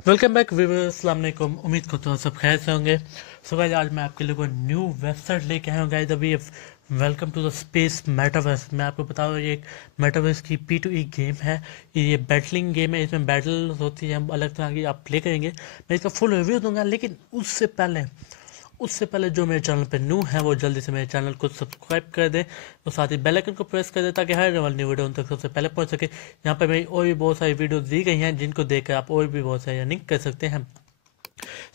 Welcome back viewers, अस्सलाम वालेकुम। उम्मीद करता हूँ सब खैर से होंगे। सो गाइस, आज मैं आपके लिए कोई न्यू वेबसाइट लेके आया हूँ गाइस। अभी welcome to the space metaverse. मैं आपको बता रहा हूँ, ये एक मेटावर्स की P2E गेम है। ये बैटलिंग गेम है, इसमें बैटल होती है, हम अलग तरह की आप प्ले करेंगे। मैं इसका फुल रिव्यू दूंगा, लेकिन उससे पहले जो मेरे चैनल पे न्यू है वो जल्दी से मेरे चैनल को सब्सक्राइब कर दे और साथ ही बेल आइकन को प्रेस कर दे, ताकि हर वाली न्यू वीडियो उन तक सबसे पहले पहुंच सके। यहाँ पे मेरी और भी बहुत सारी वीडियो दी गई हैं, जिनको देखकर आप और भी बहुत सारी अर्निंग कर सकते हैं।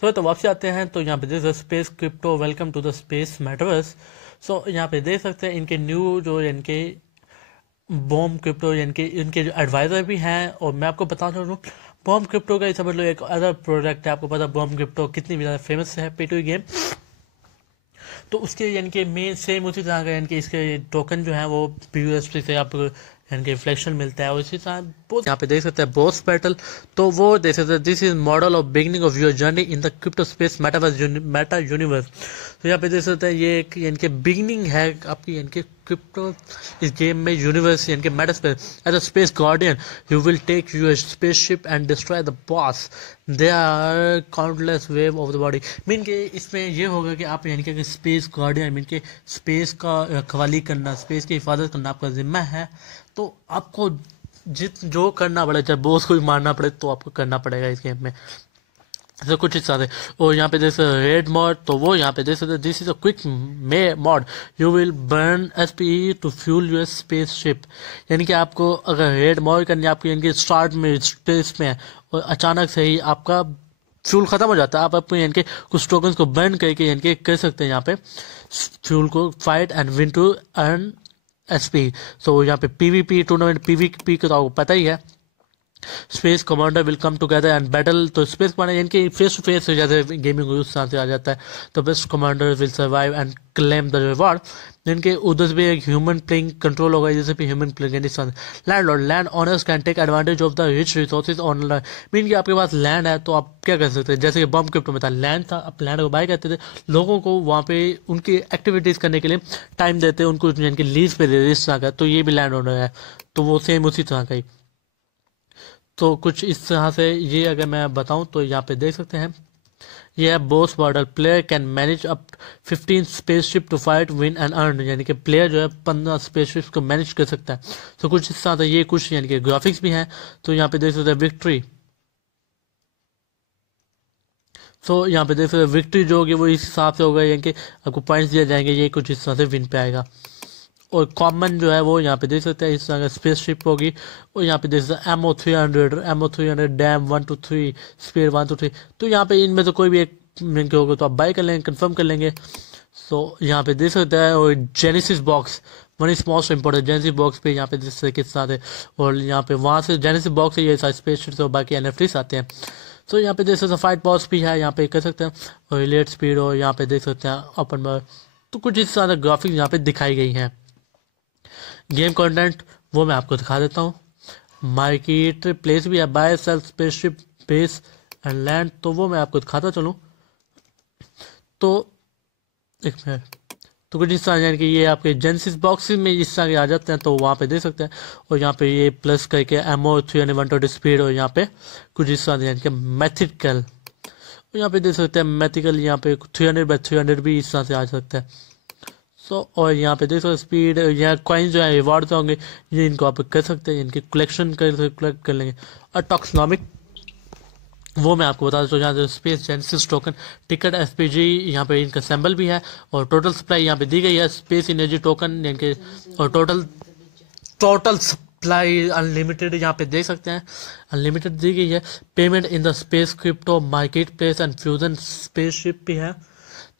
तो वापस आते हैं, तो यहाँ पे देख सकते space crypto, welcome to the space metaverse. So यहाँ पे देख सकते हैं इनके न्यू जो इनके बॉम क्रिप्टो, इनके इनके जो एडवाइज़र भी हैं। और मैं आपको बताना चाहूँ, बॉम क्रिप्टो का समझ लो एक अदर प्रोडक्ट है। आपको पता बॉम क्रिप्टो कितनी ज़्यादा फेमस है P2E गेम। तो उसके यानी कि मेन सेम उसी तरह का यानी कि इसके टोकन जो है वो PUSP से आप यानी कि रिफ्लेक्शन मिलता है। उसी तरह बहुत यहाँ पे देख सकते हैं बॉस बैटल। तो वो देख सकते हैं, this is model of beginning of your journey in the crypto space metaverse Meta universe. तो यहाँ पे देख सकते हैं ये एक यानी कि बिगनिंग है आपकी यानी कि क्रिप्टो इस गेम में यूनिवर्स यानी कि meta space. As a space guardian you will take your spaceship and destroy the boss. They are countless wave of the body. Mean के इसमें ये होगा कि आप यानी कि स्पेस गार्डियन मीन के स्पेस का रखवाली करना, स्पेस की हिफाजत करना आपका जिम्मा है। तो आपको जो करना पड़े, चाहे बॉस को भी मारना पड़े तो आपको करना पड़ेगा इस गेम में। तो कुछ इस तरह से। और यहाँ पे जैसे रेड मॉड, तो वो यहाँ पे जैसे this is a quick mod, you will burn SPE to fuel your space ship. यानी कि आपको अगर रेड मॉड करनी है आपकी यानी कि स्टार्ट में स्पेस में है और अचानक से ही आपका फ्यूल खत्म हो जाता है, आप अपने यानी कि कुछ टोकन्स को बर्न करके यानी कि कर सकते हैं यहाँ पे फ्यूल को fight and win to earn SP। तो यहाँ पे PvP टूर्नामेंट, PvP का तो आपको पता ही है। Space commander will come together and battle. तो स्पेस कमांडर यानी कि फेस टू फेस जैसे गेमिंग उस तरह से आ जाता है। तो best commander will survive and claim the reward. इनके उधर से भी एक ह्यूमन प्लेइंग कंट्रोल होगा, जैसे भी human playing land owners can take advantage of the rich resources on land. Mean कि आपके पास लैंड है तो आप क्या कर सकते हैं, जैसे कि बम क्रिप्टो में था लैंड था, आप लैंड को बाय करते थे, लोगों को वहाँ पे उनकी एक्टिविटीज करने के लिए टाइम देते, उनको यानी कि लीज पे दे इस तरह का। तो ये भी लैंड ओनर है, तो वो सेम उसी तरह का ही। तो कुछ इस तरह से ये अगर मैं बताऊं तो यहाँ पे देख सकते हैं ये है boss model. Player can manage up 15 spaceship to fight win and earn. यानी कि प्लेयर जो है 15 स्पेसशिप को मैनेज कर सकता है। तो कुछ इस तरह से ये कुछ यानी कि ग्राफिक्स भी हैं। तो यहाँ पे देख सकते हैं विक्ट्री। तो यहाँ पे देख सकते हैं विक्ट्री जो होगी वो इस हिसाब से होगा, यानी कि आपको पॉइंट्स दिए जाएंगे, ये कुछ इस तरह से विन पे आएगा। और कॉमन जो है वो यहाँ पे देख सकते हैं इस तरह का स्पेसशिप होगी। और यहाँ पे देख सकते हैं MO300 dam 1 to 3 speed 1 to 3। तो यहाँ पे इनमें से कोई भी एक इनके होगा तो आप बाय कर लेंगे, कंफर्म कर लेंगे। सो यहाँ पे देख सकते हैं और genesis box one is most important. Genesis box पे यहाँ पे देख सकते किस तरह से, और यहाँ पे वहाँ से जेनेसिस बॉक्स से ये सारे स्पेसशिप्स और बाकी NFTs आते हैं। तो यहाँ पे देख सकते हैं फाइट बॉस भी है, यहाँ पे कर सकते हैं और रिलेट स्पीड, और यहाँ पे देख सकते हैं ओपन बार। तो कुछ इस तरह ग्राफिक्स यहाँ पे दिखाई गई हैं। गेम कंटेंट वो मैं आपको दिखा देता हूँ। मार्केट प्लेस भी है, buy sell spaceship base and land. तो वो मैं आपको दिखाता चलूँ। तो एक मिनट। तो कुछ इस तरह यानी कि ये आपके जेनेसिस बॉक्स में इस तरह के आ जाते हैं, तो वहाँ पे देख सकते हैं। और यहाँ पे ये प्लस करके MO300 स्पीड, और यहाँ पे कुछ इस तरह यानी कि मैथिकल। यहाँ पे देख सकते हैं मैथिकल, यहाँ पे 300/300 भी इस तरह से आ सकता है। और यहाँ पे देख सकते स्पीड, यहाँ कॉइन्स जो है रिवार्ड्स होंगे, ये इनको आप कर सकते हैं, इनकी कलेक्ट कर लेंगे। और टॉक्सनॉमिक वो मैं आपको बता दूँ, यहाँ से space genesis token ticket SPG यहाँ पे इनका सिंबल भी है। और टोटल सप्लाई यहाँ पे दी गई है, स्पेस एनर्जी टोकन इनके। और टोटल सप्लाई अनलिमिटेड यहाँ पे देख सकते हैं, अनलिमिटेड दी गई है। Payment in the space crypto market place and fusion spaceship भी है।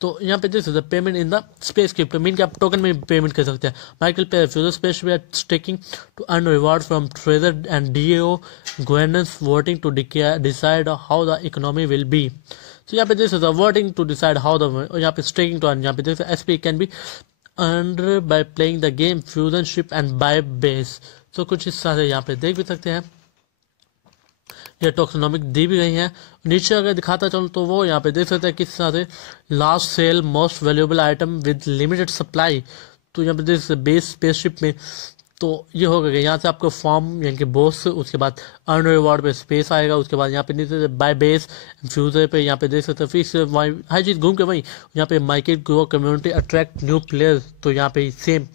तो यहाँ पे देख सकते हैं payment in the space crypto, mean कि आप टोकन में पेमेंट कर सकते हैं। माइकल पे फ्यूजर space way staking to earn reward from treasure and DAO governance voting to decide how the economy will be. तो यहाँ पे देख सकते हैं voting to decide how the, यहाँ पे स्टेकिंग टू अर्न, यहाँ पे देख सकते हैं SP can be earned by playing the game fusion ship and by base. तो कुछ इस तरह से यहाँ पे देख भी सकते हैं, ये टॉक्सोनॉमिक दी भी गई हैं। नीचे अगर दिखाता चलूँ तो वो यहाँ पे देख सकते हैं किस तरह से last sell most valuable item with limited supply. तो यहाँ पे देख सकते बेस स्पेसशिप में तो ये हो गया, यहाँ से आपको फॉर्म यानी कि बोस, उसके बाद अर्न रिवॉर्ड पे स्पेस आएगा, उसके बाद यहाँ पे नीचे बाय बेस फ्यूजर पे यहाँ पे देख सकते हैं फिक्स हर चीज़ घूम के वहीं यहाँ पे market grow community attract new players, तो यहाँ पे सेम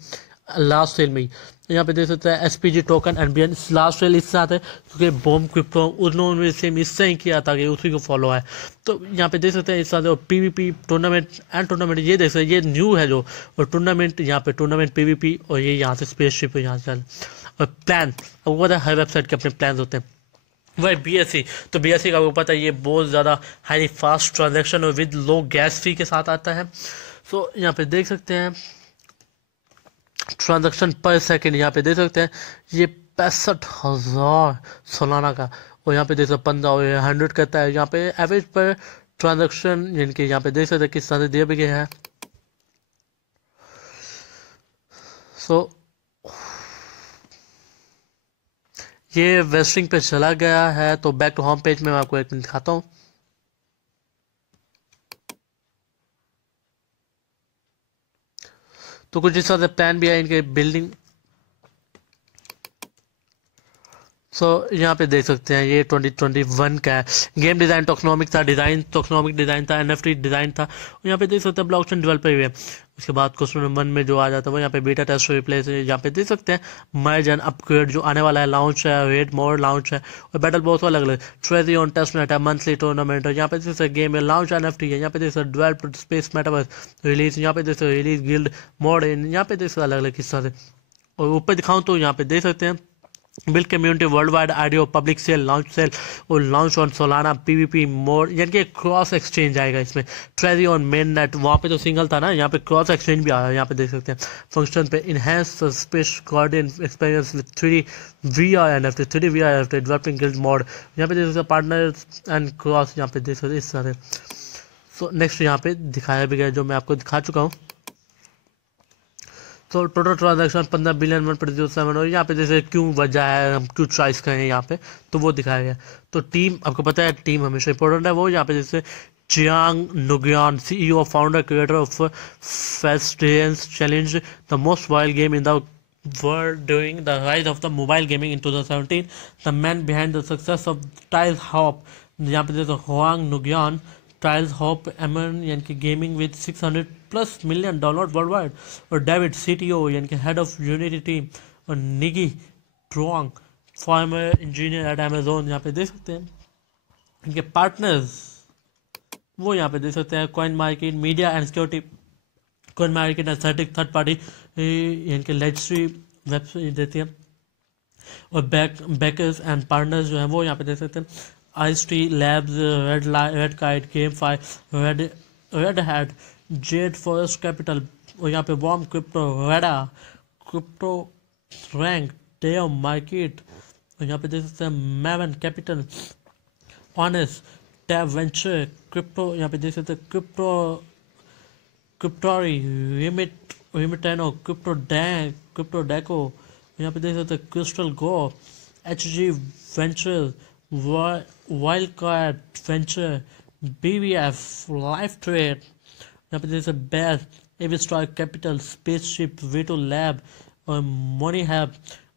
लास्ट सेल में ही यहाँ पे देख सकते हैं एसपीजी टोकन एंड बियन लास्ट सेल इससे आता है क्योंकि बॉम्ब क्रिप्टो उन्होंने सेम इससे ही किया था कि उसी को फॉलो है। तो यहाँ पे देख सकते हैं इस साथ पीवीपी टूर्नामेंट एंड टूर्नामेंट ये देख सकते हैं, ये न्यू है जो, और टूर्नामेंट यहाँ पे टूर्नामेंट पीवीपी, और ये यहाँ से स्पेसशिप है यहाँ से, और प्लान आपको पता है हर वेबसाइट के अपने प्लान होते हैं। वही बीएससी, तो बीएससी का आपको पता है ये बहुत ज़्यादा हाईली फास्ट ट्रांजेक्शन और विद लो गैस फी के साथ आता है। सो यहाँ पे देख सकते हैं ट्रांजैक्शन पर सेकंड यहाँ पे देख सकते हैं ये 65,000 सालाना का, और यहाँ पे देख सकते 15 और 100 करता है। यहाँ पे एवरेज पर ट्रांजैक्शन यानी कि यहाँ पे देख सकते हैं किस तरह से दिया भी गया है। सो ये वेस्टिंग पे चला गया है, तो बैक टू होम पेज में मैं आपको एक मिनट दिखाता हूँ। तो कुछ इस तरह से प्लान भी है इनके बिल्डिंग। सो यहाँ पे देख सकते हैं ये 2021 का है। गेम डिज़ाइन टोक्नोमिक था, टोक्नोमिक डिज़ाइन था, एनएफटी डिज़ाइन था, और यहाँ पे देख सकते हैं ब्लॉकचेन डेवलपर हुए। उसके बाद क्वेश्चन नंबर 1 में जो आ जाता है वो यहाँ पे बीटा टेस्ट रिप्लेस है। यहाँ पे देख सकते हैं मर्ज एंड अपग्रेड जो आने वाला है, लॉन्च है, रेड मोड लॉन्च है, और बैटल बॉस अलग अलग ट्रेजरी ऑन टेस्ट नेट है, मंथली टूर्नामेंट है। यहाँ पे देख सकते गेम है, लॉन्च एनएफटी है, यहाँ पे देख सकते डेवलप स्पेस मेटावर्स रिलीज, यहाँ पे देख सकते रिलीज गिल्ड मोड है, यहाँ पे देख सकते अलग अलग किस तरह से। और ऊपर दिखाऊँ तो यहाँ पे देख सकते हैं build community world wide IDO public sale और launch on Solana PVP mode, यानी कि क्रॉस एक्सचेंज आएगा इसमें। ट्रेजरी ऑन मेन नेट, वहाँ पे तो सिंगल था ना, यहाँ पे क्रॉस एक्सचेंज भी आया। यहाँ पे देख सकते हैं फंक्शन पे enhance space guardian experience with 3D VR NFT, 3D VR NFT developing guild mode. यहाँ पे देख सकते हैं पार्टनर एंड क्रॉस, यहाँ पे देख सकते इस तरह। सो नेक्स्ट यहाँ पे दिखाया भी गया जो मैं आपको दिखा चुका हूँ। तो टोटल ट्रांजैक्शन 15 बिलियन 1.07, और यहाँ पे जैसे क्यों वजह है, हम क्यों चॉइस करें यहाँ पे, तो वो दिखाया गया। तो टीम आपको पता है टीम हमेशा इंपॉर्टेंट है, वो यहाँ पे जैसे Giang Nguyen CEO founder creator of फेस्टियंस challenge the most wild game in the world during the rise of the mobile gaming in 2017, the man behind the success of tiles hop. यहाँ पे जैसे Huang नुगियान tiles hop एमन यानी कि gaming with 600+ million download world wide, और David CTO यानी कि head of Unity team, और निगी ट्रोंग फॉर्मर इंजीनियर एट अमेजोन। यहाँ पे देख सकते हैं इनके पार्टनर्स, वो यहाँ पे देख सकते हैं coin market media and security, coin market aesthetic third party यानी कि लेजिस्ट्री वेबसाइट देती है, और बैकर्स एंड पार्टनर्स जो हैं वो यहाँ पे देख सकते हैं IST labs, red kite game 5, red hat, jade forest capital, और यहाँ पे वॉर्म क्रिप्टो, रेडा क्रिप्टो, रैंक डेयो मार्केट, और यहाँ पे देख सकते हैं Maven capital, honest tab venture crypto, यहाँ पे देख सकते हैं क्रिप्टोरी रिमिटेनो क्रिप्टो डेको, यहाँ पे देख सकते हैं crystal go, HG venture, wild card venture, BVF life trade, यहाँ पे जैसे bell, AV star capital, spaceship, veto lab, और मनी हब,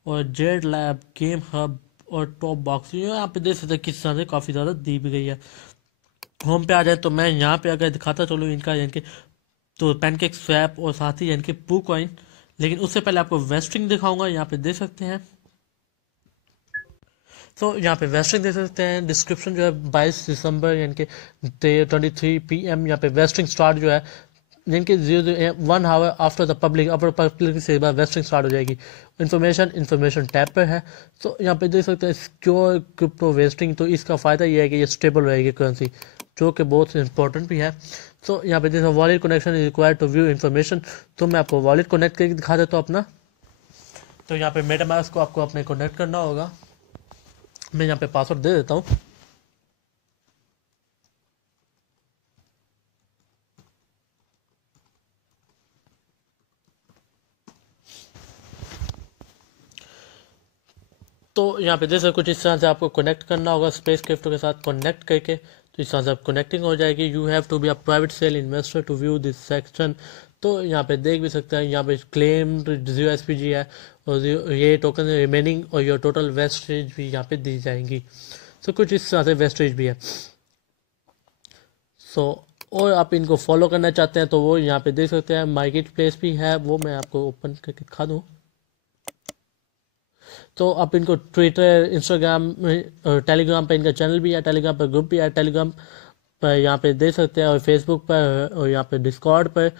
और जेड लैब, गेम हब, और टॉप बॉक्स। यहाँ पे देख सकते हैं किस तरह से काफ़ी ज़्यादा दी भी गई है। होम पे आ जाए तो मैं यहाँ पे अगर दिखाता चलूँ इनका यानी कि तो पैनकेक स्वैप और साथ ही यानी कि पू कॉइन, लेकिन उससे पहले आपको वेस्टिंग दिखाऊंगा। यहाँ पे देख सकते हैं तो यहाँ पे वेस्टिंग देख सकते हैं, डिस्क्रिप्शन जो है 22 दिसंबर यानी कि 23 PM यहाँ पे वेस्टिंग स्टार्ट जो है यानी कि 1 आवर आफ्टर द पब्लिक से बाद वेस्टिंग स्टार्ट हो जाएगी। इन्फॉर्मेशन टैब पर है। तो यहाँ पे देख सकते हैं सिक्योर क्रिप्टो वेस्टिंग, तो इसका फ़ायदा ये है कि ये स्टेबल रहेगी करेंसी, जो कि बहुत इंपॉर्टेंट भी है। तो यहाँ पे जैसे wallet connection is required to view information, तो मैं आपको वॉलेट कनेक्ट करके दिखा देता हूँ अपना। तो यहाँ पे मेटामास्क को आपको अपने कनेक्ट करना होगा। मैं यहाँ पे पासवर्ड दे देता हूँ। तो यहाँ पे जैसे कुछ इस तरह से आपको कनेक्ट करना होगा स्पेस क्रिप्टो के साथ कनेक्ट करके, तो इस तरह से आप कनेक्टिंग हो जाएगी। You have to be a private sale investor to view this section. तो यहाँ पे देख भी सकते हैं, यहाँ पे क्लेम 0 SPG है, और ये टोकन रिमेनिंग और योर टोटल वेस्टेज भी यहाँ पे दी जाएंगी। सो कुछ इस तरह से वेस्टेज भी है। सो और आप इनको फॉलो करना चाहते हैं तो वो यहाँ पे देख सकते हैं। मार्केट प्लेस भी है, वो मैं आपको ओपन करके दिखा दूँ। तो आप इनको ट्विटर, इंस्टाग्राम, टेलीग्राम पे इनका चैनल भी है, टेलीग्राम पर ग्रुप भी है, टेलीग्राम पर यहाँ पे देख सकते हैं, और फेसबुक पर और यहाँ पे डिस्कॉर्ड पर,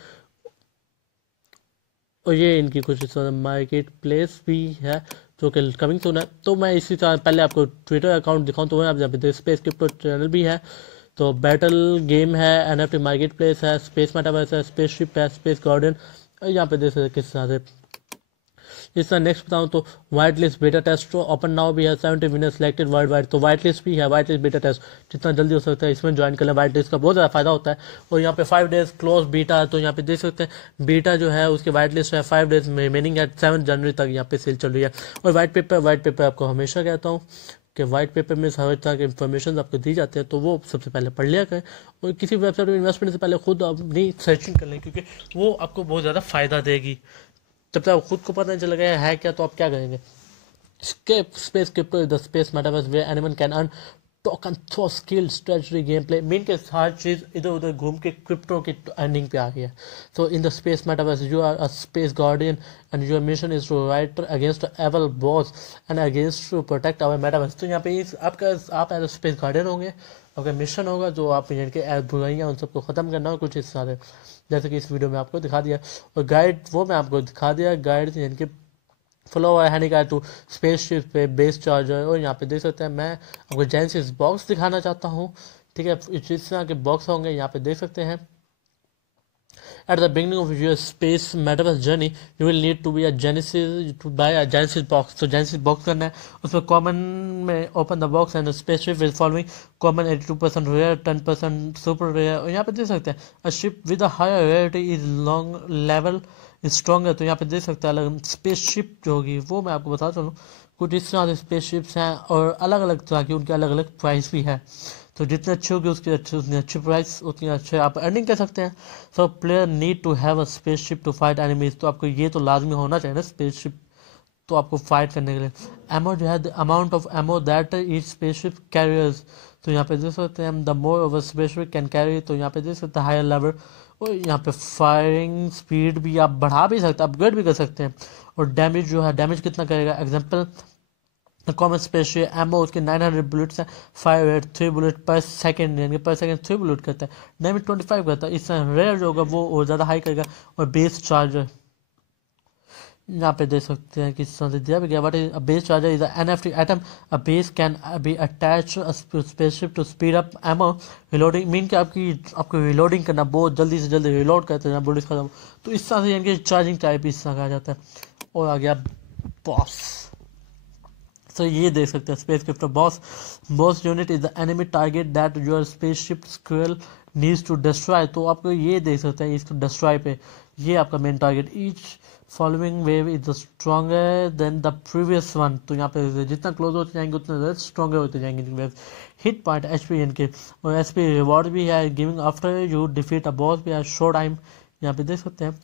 और ये इनकी कुछ मार्केट प्लेस भी है जो कि कमिंग सून है। तो मैं इसी तरह पहले आपको ट्विटर अकाउंट दिखाऊं तो आप यहाँ पे स्पेस क्रिप्टो चैनल भी है, तो बैटल गेम है, एनएफटी मार्केट प्लेस है, स्पेस मेटावर्स है, स्पेस शिप है, स्पेस गार्डन, और यहाँ पे देख सकते किस तरह से। इस तरह नेक्स्ट बताऊं तो वाइट लिस्ट बेटा टेस्ट ओपन नाउ भी है, 70 विनर सिलेक्टेड वर्ल्ड वाइड। तो वाइट लिस्ट भी है, वाइट लिस्ट बेटा टेस्ट जितना जल्दी हो सकता है इसमें ज्वाइन कर लें। वाइट लिस्ट का बहुत ज़्यादा फायदा होता है। और यहाँ पे 5 डेज क्लोज बीटा, तो यहाँ पे देख सकते हैं बीटा जो है उसकी वाइट लिस्ट है, 5 डेज रिमेनिंग है, 7 जनवरी तक यहाँ पे सेल चल रही है। और वाइट पेपर आपको हमेशा कहता हूँ कि वाइट पेपर में हर तरह के इन्फॉर्मेशन आपको दी जाते हैं, तो वो सबसे पहले पढ़ लिया करें। और किसी वेबसाइट में इन्वेस्टमेंट से पहले खुद अपनी सर्चिंग कर लें, क्योंकि वो आपको बहुत ज़्यादा फायदा देगी। जब तक खुद को पता नहीं चल गया है क्या, तो आप क्या करेंगे। Space crypto is the space metaverse where anyone can earn token through skill strategy game play. Mean के हर चीज़ इधर उधर घूम के क्रिप्टो की अर्निंग पे आ गई है। So in the space metaverse you are a space guardian and your mission is to right against evil boss and against to protect our metaverse. तो यहाँ पे आप एज अ स्पेस गार्डियन होंगे, आपका मिशन होगा जो आप इनके बुराइयाँ उन सबको ख़त्म करना हो कुछ इस तरह जैसे कि इस वीडियो में आपको दिखा दिया। और गाइड वो मैं आपको दिखा दिया, गाइड इनके flow handy guide to space ship पे बेस चार्जर। और यहाँ पे देख सकते हैं मैं आपको जेनेसिस बॉक्स दिखाना चाहता हूँ, ठीक है। इस तरह के बॉक्स होंगे, यहाँ पे देख सकते हैं। At the beginning of your space metaverse journey, you will need to be a Genesis to buy a Genesis box. तो Genesis box करना है, उसमें common में open the box and the spaceship with following common 82% rare, 10% super rare। और यहाँ पे देख सकते हैं a ship with a higher rarity is long level is stronger। तो यहाँ पे देख सकते हैं अलग स्पेसशिप जो होगी वो मैं आपको बता चलूँ। कुछ इस तरह से स्पेसशिप्स हैं और अलग अलग तरह की उनके अलग अलग प्राइस भी है। तो जितने अच्छे होगी उसकी अच्छी उतनी अच्छी प्राइस, उतनी अच्छे आप अर्निंग कर सकते हैं। So player need to have a spaceship to fight enemies. तो आपको ये तो लाजमी होना चाहिए ना स्पेसशिप, तो आपको फाइट करने के लिए। एमो जो है the amount of ammo that each spaceship carriers. तो यहाँ पे देख सकते हैं the more of a spaceship can carry. तो यहाँ पे देख सकते हैं हायर लेवल। और यहाँ पे फायरिंग स्पीड भी आप बढ़ा भी सकते हैं, अपग्रेड भी कर सकते हैं। और डैमेज जो है, डैमेज कितना करेगा, एग्जाम्पल कॉमन स्पेस एमओ उसके 900 बुलेट्स हैं, 3 बुलेट पर सेकंड, यानी पर सेकंड 3 बुलेट करता है, डैमेज 25 करता है। इससे रेयर जो होगा वो और ज़्यादा हाई करेगा। और बेस चार्जर यहाँ पे देख सकते हैं किस तरह से दिया भी गया। What is a base charger is a NFT item a base can be attach spaceship to speed up ammo reloading. Mean कि आपको रिलोडिंग करना बहुत जल्दी से जल्दी रिलोड करते हैं बुलेट्स खत्म। तो इस तरह से इनके चार्जिंग टाइप इस तरह कहा जाता है। और आ गया बॉस। तो ये देख सकते हैं space crypto boss unit is the enemy target that your spaceship squad needs to destroy. तो आपको ये देख सकते हैं इसको डिस्ट्रॉय पे, ये आपका main target. Each following wave is the stronger than the previous one. तो यहाँ पे जितना क्लोज होते जाएंगे उतना स्ट्रॉन्गर होते जाएंगे वेव। हिट पॉइंट एचपी इनके, और एचपी रिवॉर्ड भी है, giving after you defeat a boss भी है, शो टाइम यहाँ पे देख सकते हैं।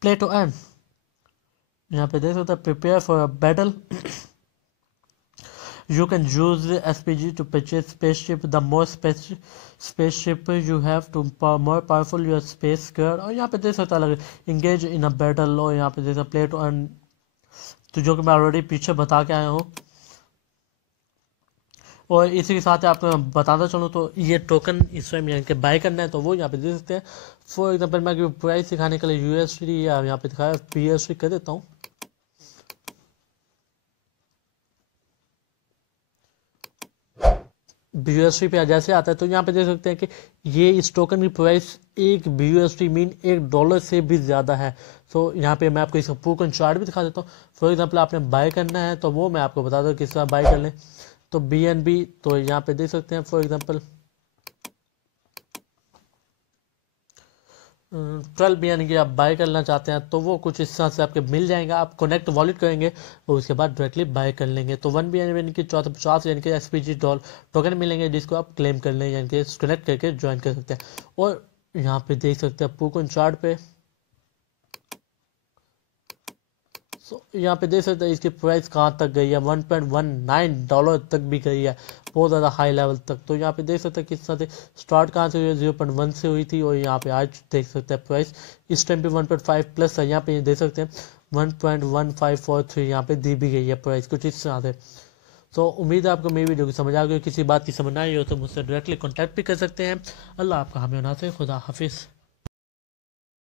प्ले टू अर्न यहाँ पे देख सकते हैं, prepare for a battle. You can use the SPG to purchase spaceship. The more spaceship you have, to more powerful your space gear। और यहाँ पे देख सकते हैं engage in a battle। और यहाँ पे देख सकते play to earn, तो जो कि मैं ऑलरेडी पीछे बता के आया हूँ। और इसी के साथ आपको बताता चलूँ तो ये टोकन इस टाइम यहाँ के बाय करना है तो वो यहाँ पे दे सकते हैं। फॉर एग्जाम्पल मैं प्राइस दिखाने के लिए USD या यहाँ पे दिखाया PSD कर देता हूँ। BUSD पे जैसे आता है तो यहाँ पे देख सकते हैं कि ये इस टोकन की प्राइस एक BUSD मीन $1 से भी ज़्यादा है। तो यहाँ पे मैं आपको इसका टोकन चार्ट भी दिखा देता हूँ। फॉर एग्जांपल आपने बाय करना है तो वो मैं आपको बता दूँ किस तरह बाय कर लें। तो BNB, तो यहाँ पे देख सकते हैं फॉर एग्जांपल 12 BN की आप बाय करना चाहते हैं तो वो कुछ इस तरह से आपके मिल जाएगा। आप कनेक्ट वॉलेट करेंगे और उसके बाद डायरेक्टली बाय कर लेंगे। तो 1 BN की 450 यानी कि SPG टोकन मिलेंगे जिसको आप क्लेम कर लें, यानी कि कनेक्ट करके ज्वाइन कर सकते हैं। और यहाँ पे देख सकते हैं टोकन चार्ट पे यहाँ पे देख सकते हैं इसकी प्राइस कहाँ तक गई है, $1.19 तक भी गई है, बहुत ज़्यादा हाई लेवल तक। तो यहाँ पे देख सकते हैं किस तरह से स्टार्ट कहाँ से हुई है, 0.1 से हुई थी और यहाँ पे आज देख सकते हैं प्राइस इस टाइम पे 1.5 प्लस है। यहाँ पे देख सकते हैं 1.1543 यहाँ पे दी भी गई है प्राइस कुछ इस तरह से। तो उम्मीद है आपको मेरी वीडियो की समझ आ गई। किसी बात की समझ ना आई हो तो मुझसे डायरेक्टली कॉन्टैक्ट भी कर सकते हैं। अल्लाह आपका हामी होना से, खुदा हाफिज़।